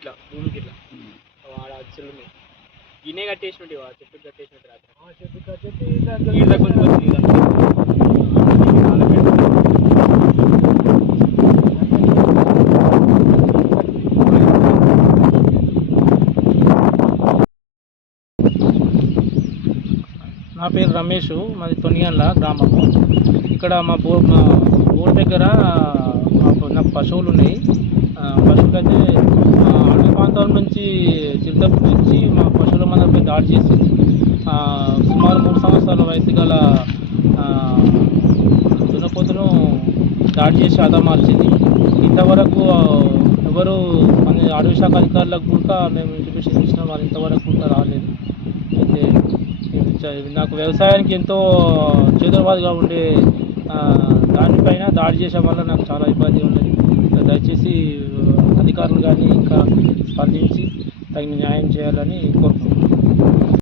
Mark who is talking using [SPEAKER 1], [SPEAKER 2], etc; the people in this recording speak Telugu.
[SPEAKER 1] ఇట్లా భూమికి ఇట్లా వాడు అచ్చులు గిన్నె కట్టేసినట్టు ఆ చెట్టు కట్టేసినట్టు రాత్రి. ఈడ కొంచెం.
[SPEAKER 2] నా పేరు రమేష్ మాది తొనియన్ల గ్రామము ఇక్కడ మా బో మా బోర్ దగ్గర మా ప- నాకు పశువులు ఉన్నాయి. ఆ, అడవి వచ్చి చిరుతపుడు వచ్చి మా పశువుల మనపై దాడి చేసింది సుమారు మూడు సంవత్సరాల వయసు గల దున్నపోతును దాడి చేసి హతమార్చింది ఇంతవరకు ఎవరు మన అడవి శాఖ అధికారులకు కూడా మేము ఇన్ఫర్మేషన్ ఇచ్చిన వాళ్ళు ఇంతవరకు కూడా రాలేదు. అయితే నాకు వ్యవసాయానికి ఎంతో చేదోవాదిగా ఉండే దానిపైన దాడి చేసే వల్ల నాకు చాలా ఇబ్బంది ఉన్నది. దయచేసి అధికారులు కానీ ఇంకా స్పందించి తగిన న్యాయం చేయాలని కోరుకుంటున్నాను.